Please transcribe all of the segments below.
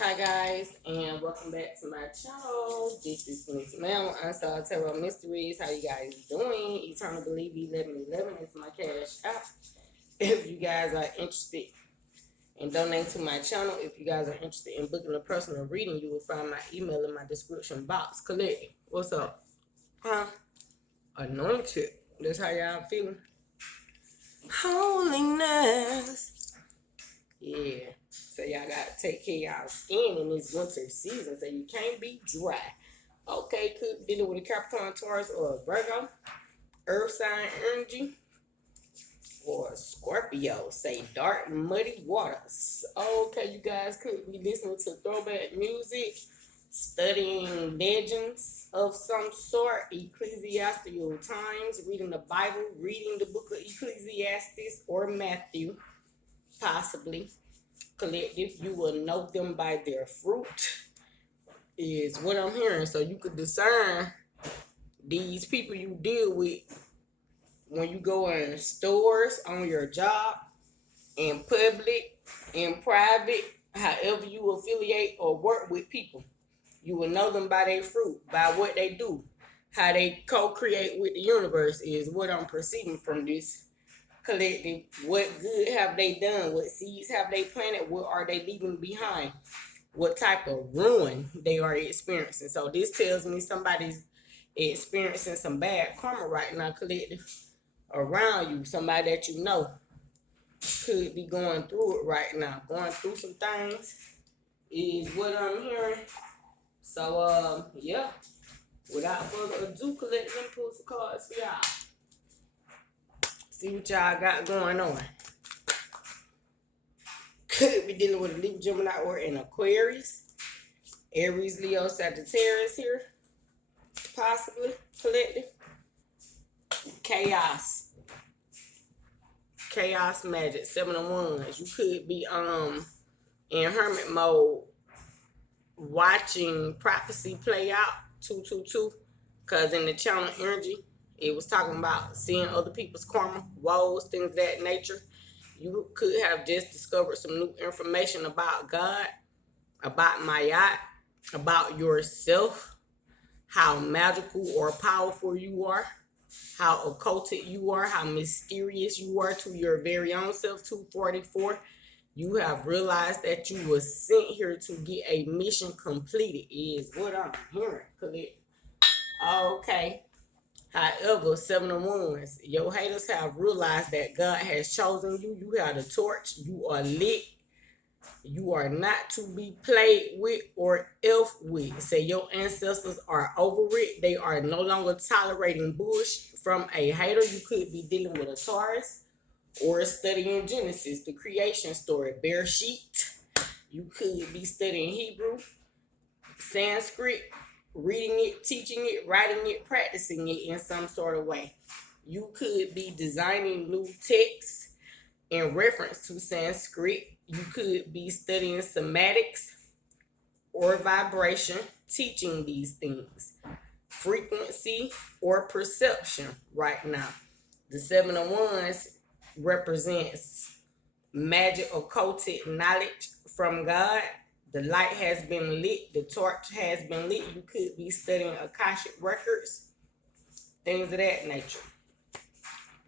Hi guys, and welcome back to my channel. This is Miss Mel, Unsolved Tarot Mysteries. How you guys doing? Eternal Believe 1111 is my cash app. If you guys are interested in donating to my channel, if you guys are interested in booking a personal reading, you will find my email in my description box. Collect. What's up? Huh? Anointed. That's how y'all feeling? Holiness. Yeah. So y'all gotta take care of y'all skin in this winter season, so you can't be dry. Okay, could be dealing with a Capricorn, Taurus, or a Virgo, Earth sign energy, or a Scorpio. Say dark, muddy waters. Okay, you guys could be listening to throwback music, studying legends of some sort, ecclesiastical times, reading the Bible, reading the book of Ecclesiastes or Matthew, possibly. Collective, you will know them by their fruit, is what I'm hearing. So you could discern these people you deal with when you go in stores, on your job, in public, in private, however you affiliate or work with people. You will know them by their fruit, by what they do, how they co-create with the universe, is what I'm perceiving from this collective. What good have they done? What seeds have they planted? What are they leaving behind? What type of ruin they are experiencing? So this tells me somebody's experiencing some bad karma right now, collective, around you. Somebody that you know could be going through it right now, going through some things, is what I'm hearing. So yeah, without further ado, collective, let me pull some cards for y'all. See what y'all got going on. Could be dealing with a Libra, Gemini, or an Aquarius. Aries, Leo, Sagittarius here. Possibly. Collective. Chaos. Chaos magic. 7 of Wands. You could be in hermit mode, watching prophecy play out. 222. Because in the channel energy, it was talking about seeing other people's karma, woes, things of that nature. You could have just discovered some new information about God, about Mayat, about yourself, how magical or powerful you are, how occulted you are, how mysterious you are to your very own self. 244. You have realized that you were sent here to get a mission completed, is what I'm hearing. Okay. However, 7 of Wands, your haters have realized that God has chosen you. You have the torch. You are lit. You are not to be played with or elf with. Say your ancestors are over it. They are no longer tolerating bullshit from a hater. You could be dealing with a Taurus or studying Genesis, the creation story, Bereshit. You could be studying Hebrew, Sanskrit, reading it, teaching it, writing it, practicing it in some sort of way. You could be designing new texts in reference to Sanskrit. You could be studying somatics or vibration, teaching these things. Frequency or perception right now. The 7 of Wands represents magic, occulted knowledge from God. The light has been lit. The torch has been lit. You could be studying Akashic records, things of that nature.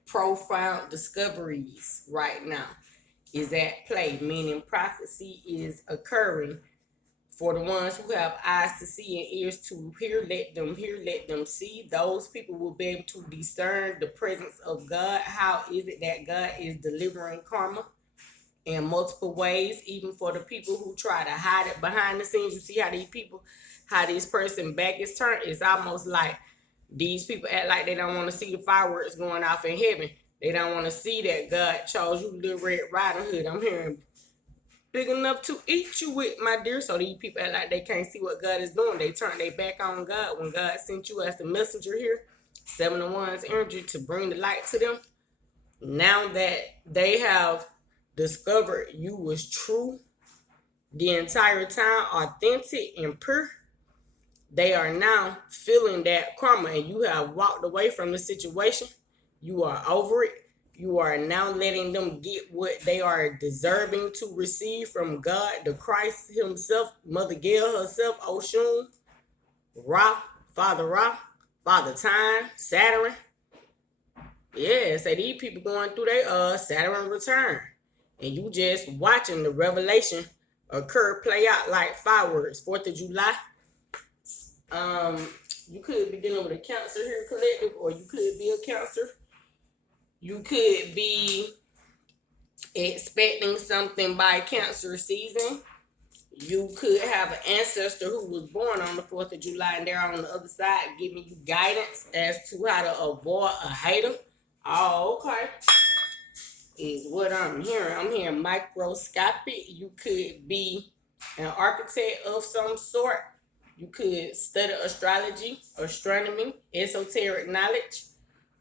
Profound discoveries right now is at play, meaning prophecy is occurring. For the ones who have eyes to see and ears to hear, let them see. Those people will be able to discern the presence of God. How is it that God is delivering karma? In multiple ways, even for the people who try to hide it behind the scenes. You see how this person back is turned. It's almost like these people act like they don't want to see the fireworks going off in heaven. They don't want to see that God chose you, Little Red Riding Hood. I'm hearing big enough to eat you with, my dear. So these people act like they can't see what God is doing. They turn their back on God when God sent you as the messenger here. 7 of Wands energy to bring the light to them. Now that they have discovered you was true the entire time, authentic and pure, they are now feeling that karma, and you have walked away from the situation. You are over it. You are now letting them get what they are deserving to receive from God, the Christ himself, Mother Gail herself, Oshun, Ra, Father Time, Saturn. Yeah, say these people going through their Saturn return. And you just watching the revelation occur, play out like fireworks. 4th of July. You could be dealing with a Cancer here collective, or you could be a Cancer. You could be expecting something by Cancer season. You could have an ancestor who was born on the 4th of July and they're on the other side giving you guidance as to how to avoid a hater. Oh, okay. Is what I'm hearing. I'm hearing microscopic. You could be an architect of some sort. You could study astrology, astronomy, esoteric knowledge.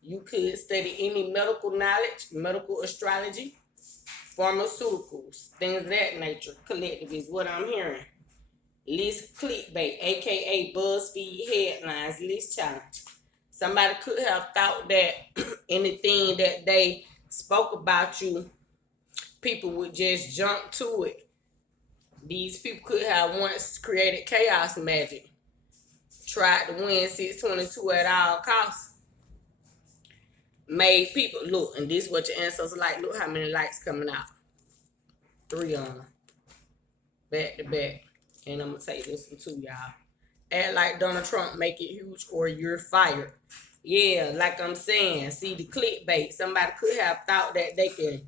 You could study any medical knowledge, medical astrology, pharmaceuticals, things of that nature. Collective is what I'm hearing. List clickbait, aka BuzzFeed headlines, list challenge. Somebody could have thought that anything that they spoke about you, people would just jump to it. These people could have once created chaos magic, tried to win 622 at all costs, made people look, and this is what your ancestors like. Look how many likes coming out. 3 on them, back to back. And I'm gonna take this one too, y'all. Act like Donald Trump, make it huge, or you're fired. Yeah, like I'm saying, see the clickbait. Somebody could have thought that they can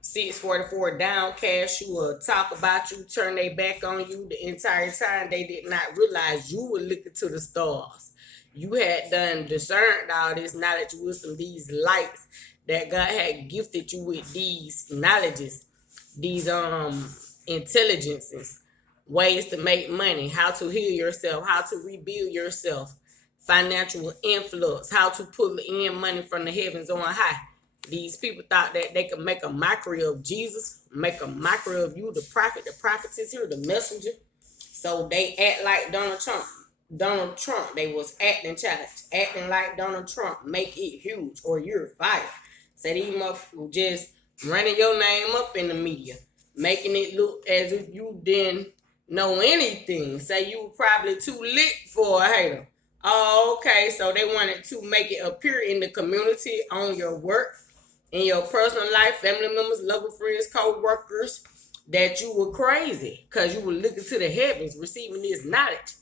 644 downcast you or talk about you, turn their back on you the entire time. They did not realize you were looking to the stars. You had done discerned all this knowledge, wisdom, these lights that God had gifted you with, these knowledges, these intelligences, ways to make money, how to heal yourself, how to rebuild yourself, financial influx, how to pull in money from the heavens on high. These people thought that they could make a mockery of Jesus, make a mockery of you, the prophet, the prophetess here, the messenger. So they act like Donald Trump. Donald Trump, they was acting like Donald Trump, make it huge or you're fired. So these motherfuckers just running your name up in the media, making it look as if you didn't know anything. Say you were probably too lit for a hater. Oh, okay, so they wanted to make it appear in the community, on your work, in your personal life, family members, lover, friends, co-workers, that you were crazy because you were looking to the heavens, receiving this knowledge.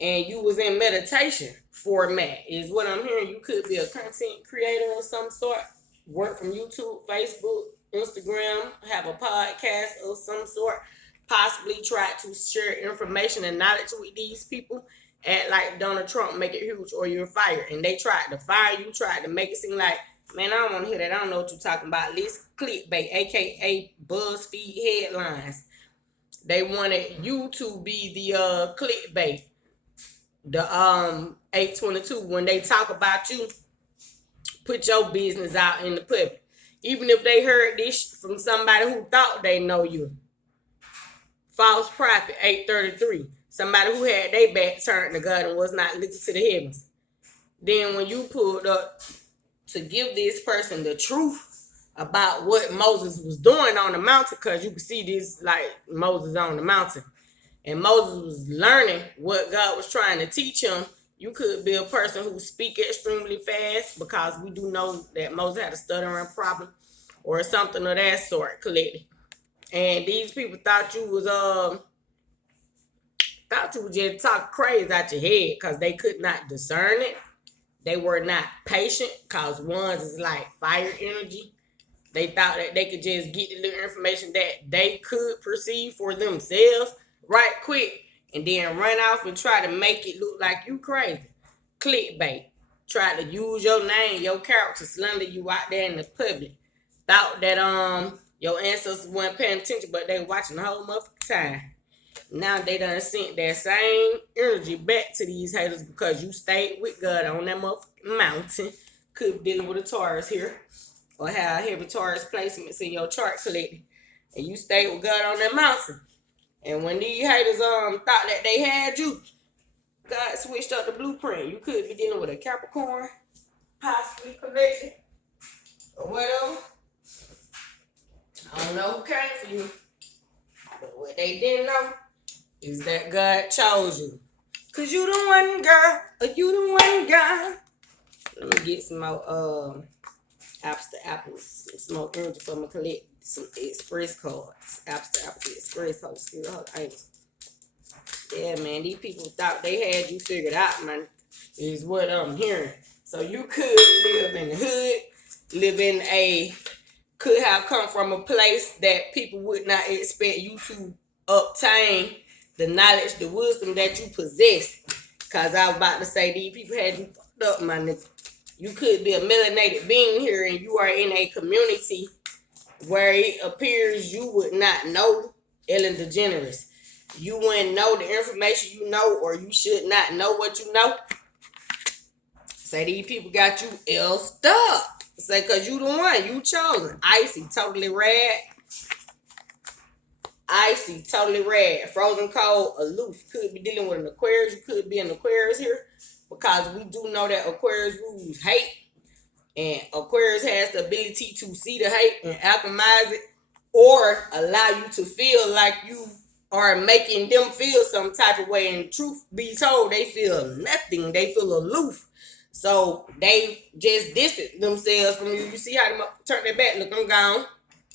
And you was in meditation format, is what I'm hearing. You could be a content creator of some sort, work from YouTube, Facebook, Instagram, have a podcast of some sort, possibly try to share information and knowledge with these people. Act like Donald Trump, make it huge or you're fired. And they tried to fire you, tried to make it seem like, man, I don't want to hear that. I don't know what you're talking about. List clickbait, aka BuzzFeed headlines. They wanted you to be the clickbait. The 822, when they talk about you, put your business out in the public. Even if they heard this from somebody who thought they know you. False prophet, 833. Somebody who had their back turned to God and was not looking to the heavens. Then when you pulled up to give this person the truth about what Moses was doing on the mountain, because you can see this like Moses on the mountain, and Moses was learning what God was trying to teach him. You could be a person who speak extremely fast, because we do know that Moses had a stuttering problem or something of that sort, collected. And these people thought you was just talk crazy out your head because they could not discern it. They were not patient, because ones is like fire energy. They thought that they could just get the little information that they could perceive for themselves right quick and then run off and try to make it look like you crazy. Clickbait. Try to use your name, your character, slander you out there in the public. Thought that your ancestors weren't paying attention, but they watching the whole motherfucking time. Now they done sent that same energy back to these haters because you stayed with God on that motherfucking mountain. Could be dealing with a Taurus here, or have heavy Taurus placements in your chart collected, and you stayed with God on that mountain. And when these haters thought that they had you, God switched up the blueprint. You could be dealing with a Capricorn, possibly collected, or whatever. I don't know who came for you, but what they didn't know is that God chose you. Cause you the one girl, or you the one guy. Let me get some more apples, some more energy for me collect some express cards. Apples, express cards. Yeah, man, these people thought they had you figured out, man, is what I'm hearing. So you could live in the hood, could have come from a place that people would not expect you to obtain the knowledge, the wisdom that you possess. Cause I was about to say these people had you fucked up, my nigga. You could be a melanated being here and you are in a community where it appears you would not know Ellen DeGeneres. You wouldn't know the information you know, or you should not know what you know. Say these people got you elfed up. Say cause you the one, you chosen. Icy, totally rad. Icy, totally rad. Frozen cold, aloof. Could be dealing with an Aquarius. You could be an Aquarius here. Because we do know that Aquarius rules hate. And Aquarius has the ability to see the hate and alchemize it, or allow you to feel like you are making them feel some type of way. And truth be told, they feel nothing. They feel aloof. So they just distance themselves from you. You see how they turn their back. Look, I'm gone.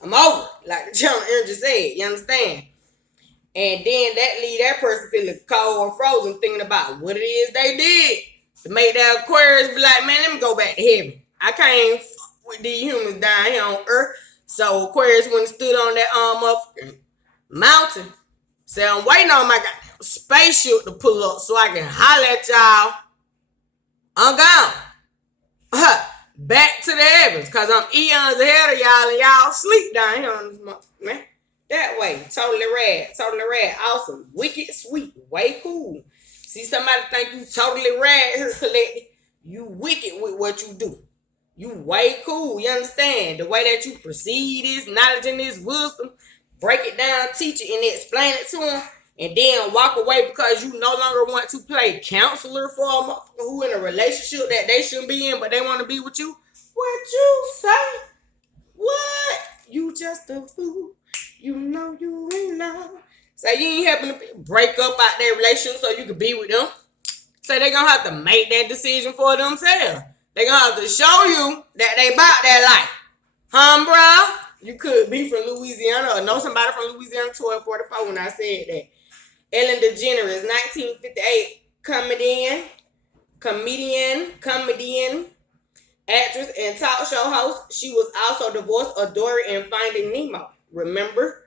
I'm over. Like the channel energy said. You understand? And then that leave that person feeling cold or frozen, thinking about what it is they did to make that Aquarius be like, man, let me go back to heaven. I can't fuck with these humans down here on Earth. So Aquarius went and stood on that motherfucking mountain. Say, I'm waiting on my goddamn spaceship to pull up so I can holler at y'all. I'm gone. Back to the heavens, because I'm eons ahead of y'all and y'all sleep down here on this motherfucker, man. That way, totally rad, awesome, wicked, sweet, way cool. See somebody think you totally rad here collected, you wicked with what you do. You way cool, you understand? The way that you perceive this knowledge and this wisdom, break it down, teach it, and explain it to them, and then walk away because you no longer want to play counselor for a motherfucker who in a relationship that they shouldn't be in, but they want to be with you. What you say? What? You just a fool. You know you in love. Say you ain't helping to break up out their relationship so you can be with them. Say they gonna have to make that decision for themselves. They gonna have to show you that they about that life. Bro? You could be from Louisiana or know somebody from Louisiana 1244 when I said that. Ellen DeGeneres, 1958, comedian, actress, and talk show host. She was also divorced of Dory in Finding Nemo. Remember?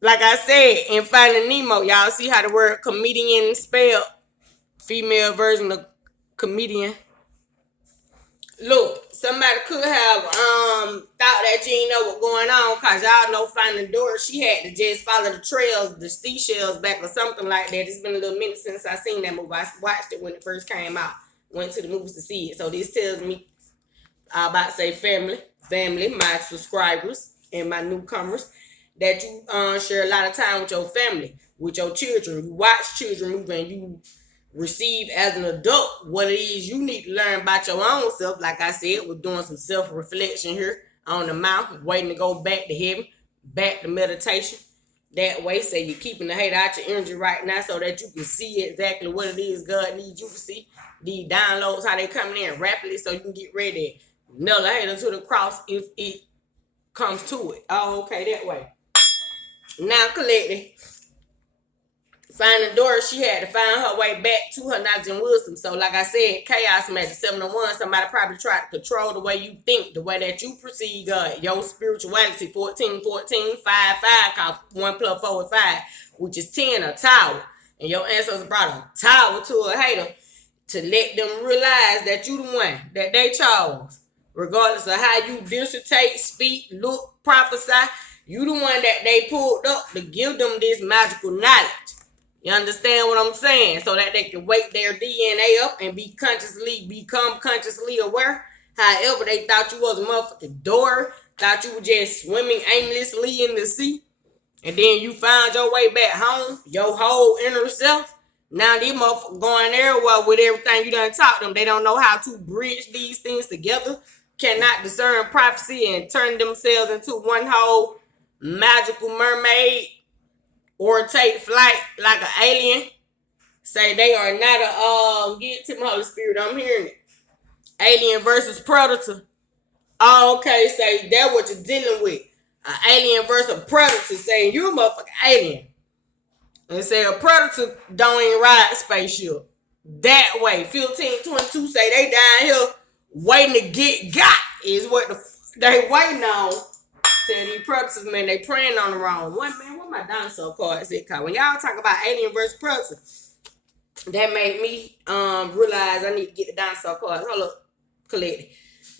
Like I said, in Finding Nemo, y'all see how the word comedian spelled? Female version of comedian. Look, somebody could have thought that you ain't know what's going on, because y'all know Finding Dory, she had to just follow the trails, the seashells back or something like that. It's been a little minute since I seen that movie. I watched it when it first came out. Went to the movies to see it. So this tells me, I about to say family, my subscribers and my newcomers, that you share a lot of time with your family, with your children. You watch children move and you receive as an adult what it is you need to learn about your own self. Like I said, we're doing some self-reflection here on the mouth, waiting to go back to heaven, back to meditation. That way, say you're keeping the hate out your energy right now so that you can see exactly what it is God needs you to see. These downloads, how they coming in rapidly so you can get ready to nail the hater to the cross if it comes to it. Oh, okay, that way. Now, collecting. Finding Dory, she had to find her way back to her knowledge and wisdom. So, like I said, chaos magic 701. Somebody probably tried to control the way you think, the way that you perceive God. Your spirituality, 14, 5, cause 1 plus 4 is 5, which is 10, a tower. And your ancestors brought a tower to a hater to let them realize that you the one that they chose. Regardless of how you dissertate, speak, look, prophesy, you the one that they pulled up to give them this magical knowledge. You understand what I'm saying? So that they can wake their DNA up and become consciously aware. However, they thought you was a motherfucking door. Thought you were just swimming aimlessly in the sea. And then you found your way back home. Your whole inner self. Now these motherfuckers going everywhere with everything you done taught them. They don't know how to bridge these things together. cannot discern prophecy and turn themselves into one whole magical mermaid or take flight like an alien. Say they are not get to my Holy Spirit. I'm hearing it. Alien versus predator. Oh, okay. Say that's what you're dealing with. An alien versus a predator. Saying you a motherfucking alien. And say a predator don't even ride a spaceship. That way. 1522 say they down here waiting to get got is what they waiting on. Tell these predators, man, they praying on the wrong one. Man, what my dinosaur card said? Cause when y'all talk about alien versus predator, that made me realize I need to get the dinosaur cards. Hold up, collect it.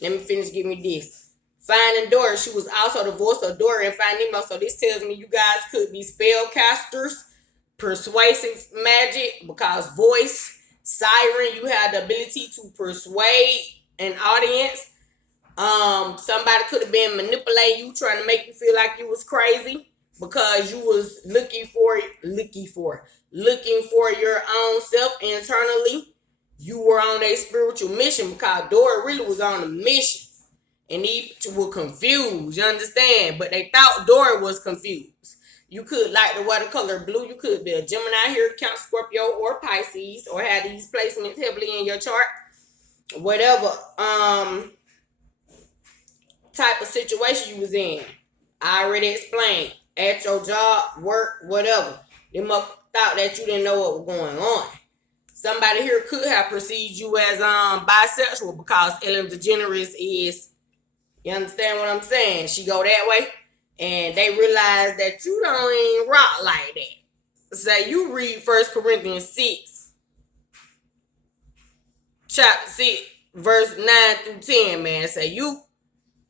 Let me finish giving me this. Finding Dory. She was also the voice of Dory and Finding Nemo. So this tells me you guys could be spellcasters, persuasive magic, because voice, siren, you have the ability to persuade an audience. Somebody could have been manipulating you, trying to make you feel like you was crazy because you was looking for your own self internally. You were on a spiritual mission because Dora really was on a mission. And these were confused, you understand? But they thought Dora was confused. You could like the watercolor blue. You could be a Gemini here, Count Scorpio, or Pisces, or have these placements heavily in your chart. Whatever type of situation you was in. I already explained. At your job, work, whatever. They must thought that you didn't know what was going on. Somebody here could have perceived you as bisexual because Ellen DeGeneres is, you understand what I'm saying? She go that way. And they realize that you don't even rock like that. Say you read 1 Corinthians 6. Chapter 6, verse 9 through 10, man. Say you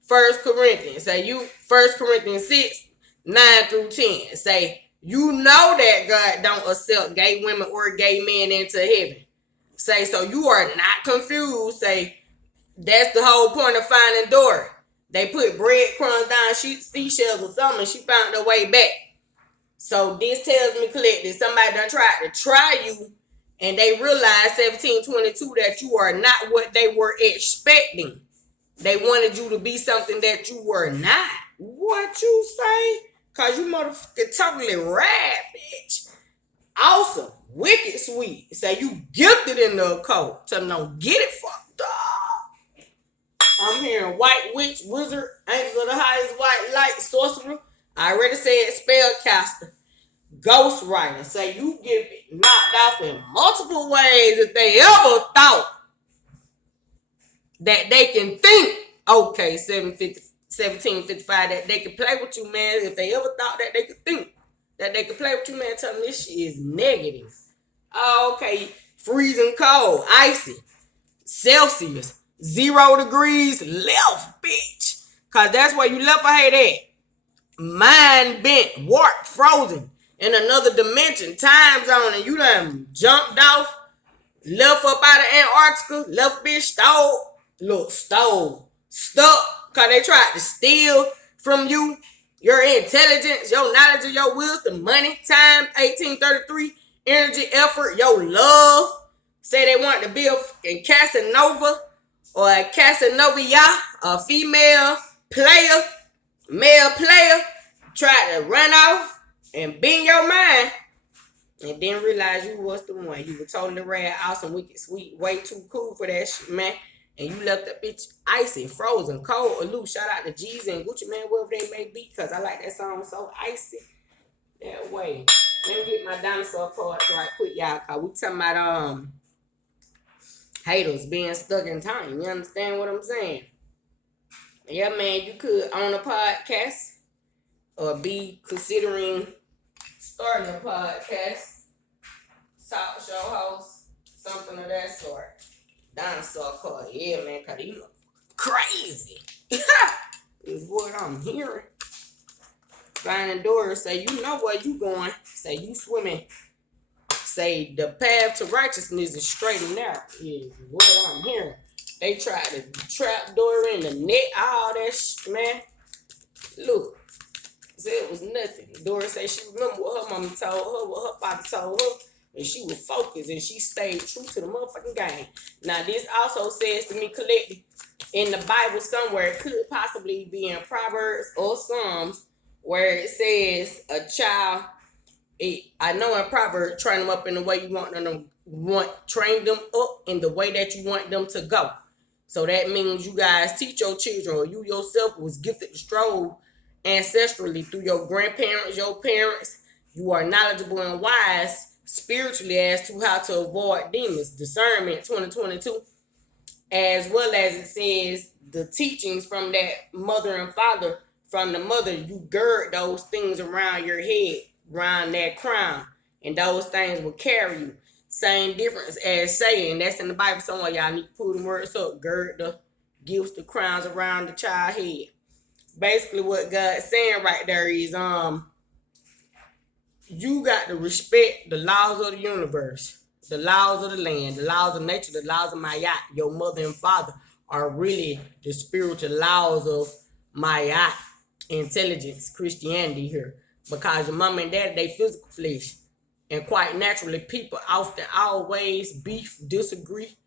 1 Corinthians. Say you 1 Corinthians 6, 9 through 10. Say you know that God don't accept gay women or gay men into heaven. Say so you are not confused. Say that's the whole point of Finding Dory. They put breadcrumbs down seashells or something and she found her way back. So this tells me clearly somebody done tried to try you and they realized 1722 that you are not what they were expecting. They wanted you to be something that you were not. What you say? Cause you motherfucking totally rad, bitch. Awesome. Wicked sweet. Say you gifted in the occult. Tell them don't get it fucked up. I'm hearing white witch, wizard, angel of the highest white light, sorcerer. I already said spellcaster. Ghostwriter. Say you get it knocked off in multiple ways if they ever thought that they can think. Okay, 1755, that they can play with you, man. If they ever thought that they could think that they could play with you, man, tell them this shit is negative. Okay, freezing cold, icy, Celsius, 0 degrees left, bitch. Cause that's where you left a hate at. Mind bent, warped, frozen in another dimension, time zone, and you done jumped off, left up out of Antarctica, left bitch stole, stuck, cause they tried to steal from you your intelligence, your knowledge, and your wisdom, money, time, 1833, energy, effort, your love. Say they want to be a fucking Casanova or a Casanovia, a female player, male player, try to run off and bend your mind and then realize you was the one. You were totally rad, awesome, wicked, sweet, way too cool for that shit, man. And you left that bitch icy, frozen, cold, aloof. Shout out to Jeezy and Gucci Man, wherever they may be, because I like that song so icy. That way. Let me get my dinosaur cards right quick, y'all, because we talking about haters being stuck in time. You understand what I'm saying? Yeah, man, you could own a podcast or be considering starting a podcast, talk show host, something of that sort. Dinosaur card, yeah, man, cause you know, crazy. Is what I'm hearing. Finding Dory, say you know where you going. Say you swimming. Say the path to righteousness is straight and narrow. Is what I'm hearing. They tried to trap Dory in the net, all that shit, man. Look, said it was nothing. Dory said she remember what her mama told her, what her father told her. And she was focused and she stayed true to the motherfucking game. Now, this also says to me collectively, in the Bible somewhere. It could possibly be in Proverbs or Psalms where it says a child. I know in Proverbs, train them up in the way you want them to train them up in the way that you want them to go. So that means you guys teach your children, or you yourself was gifted to stroll ancestrally through your grandparents, your parents. You are knowledgeable and wise spiritually as to how to avoid demons. Discernment 2022. As well as it says the teachings from that mother and father. From the mother, you gird those things around your head, around that crown, and those things will carry you. Same difference as saying, that's in the Bible somewhere. Y'all need to pull them words up. Gird the gifts, the crowns around the child's head. Basically, what God's saying right there is, you got to respect the laws of the universe, the laws of the land, the laws of nature, the laws of Ma'at. Your mother and father are really the spiritual laws of Ma'at, intelligence, Christianity here. Because your mom and dad, they physical flesh. And quite naturally, people often always beef, disagree.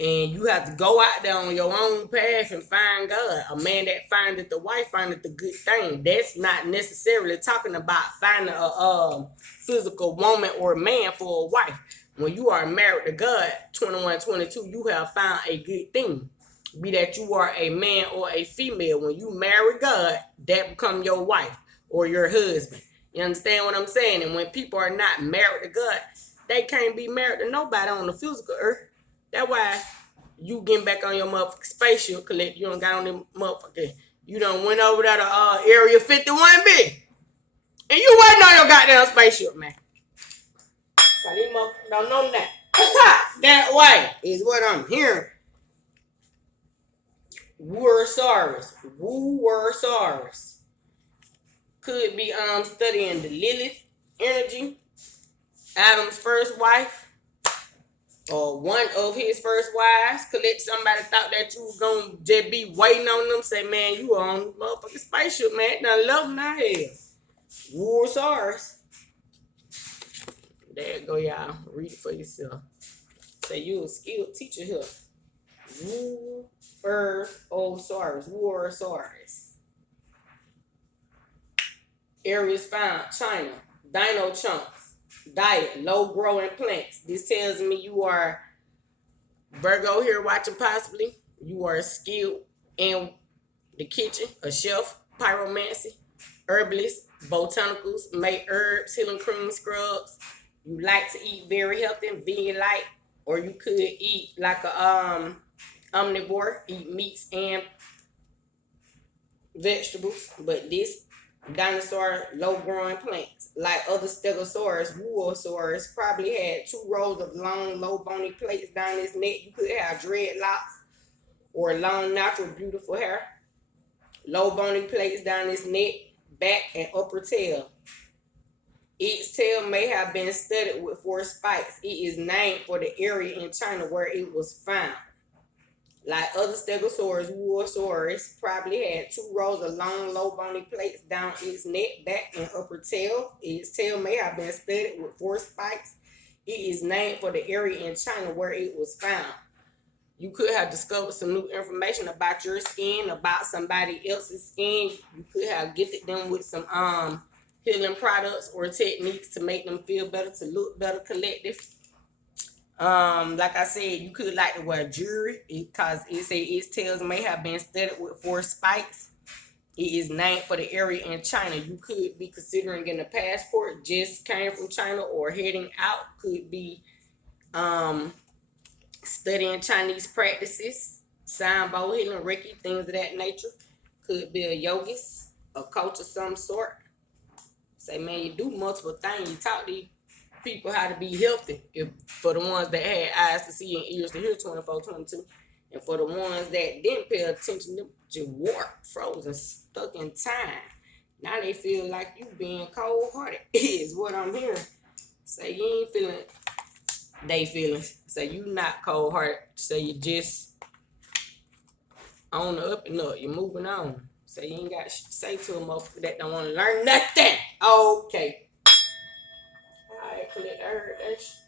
And you have to go out there on your own path and find God. A man that findeth the wife findeth the good thing. That's not necessarily talking about finding a physical woman or man for a wife. When you are married to God, 21, 22, you have found a good thing. Be that you are a man or a female. When you marry God, that become your wife or your husband. You understand what I'm saying? And when people are not married to God, they can't be married to nobody on the physical earth. That's why you getting back on your motherfucking spaceship, collect. You don't got on them motherfucking. You done went over there to Area 51B. And you wasn't on your goddamn spaceship, man. These motherfuckers don't know that. That way is what I'm hearing. Woosaurus. Could be studying the Lilith energy, Adam's first wife, or one of his first wives. Collect somebody thought that you was gonna just be waiting on them. Say, man, you on the motherfucking spaceship, man. Done love them out here. Woosaurus. There you go, y'all. Read it for yourself. Say you a skilled teacher here. Woosaurus. Areas found: China. Dino chunks. Diet: low growing plants. This tells me you are Virgo here watching possibly. You are skilled in the kitchen, a chef, pyromancy, herbalist, botanicals, make herbs, healing cream, scrubs. You like to eat very healthy, vegan like, or you could eat like a omnivore, eat meats and vegetables. But this dinosaur, low growing plants. Like other stegosaurus, Woosaurus probably had 2 rows of long, low bony plates down his neck. You could have dreadlocks or long, natural, beautiful hair. Low bony plates down his neck, back, and upper tail. Its tail may have been studded with 4 spikes. It is named for the area in China where it was found. Like other stegosaurus, Woosaurus probably had 2 rows of long, low bony plates down its neck, back, and upper tail. Its tail may have been studded with 4 spikes. It is named for the area in China where it was found. You could have discovered some new information about your skin, about somebody else's skin. You could have gifted them with some healing products or techniques to make them feel better, to look better, collective. Like I said, you could like to wear jewelry because it say its tails may have been studded with 4 spikes. It is named for the area in China. You could be considering getting a passport, just came from China, or heading out. Could be studying Chinese practices, sign bow healing, Reiki, things of that nature. Could be a yogist, a coach of some sort. Say, man, you do multiple things. You talk to people how to be healthy. If for the ones that had eyes to see and ears to hear, 24, 22. And for the ones that didn't pay attention, them just warped, frozen, stuck in time. Now they feel like you being cold-hearted is what I'm hearing. Say you ain't feeling they feelings. Say you not cold-hearted. Say you just on the up and up. You're moving on. Say you ain't got shit to say to a motherfucker that don't want to learn nothing. Okay. Alright, I heard that shit.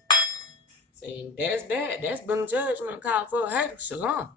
Saying that's that. That's been judgment called for a hater. Shalom.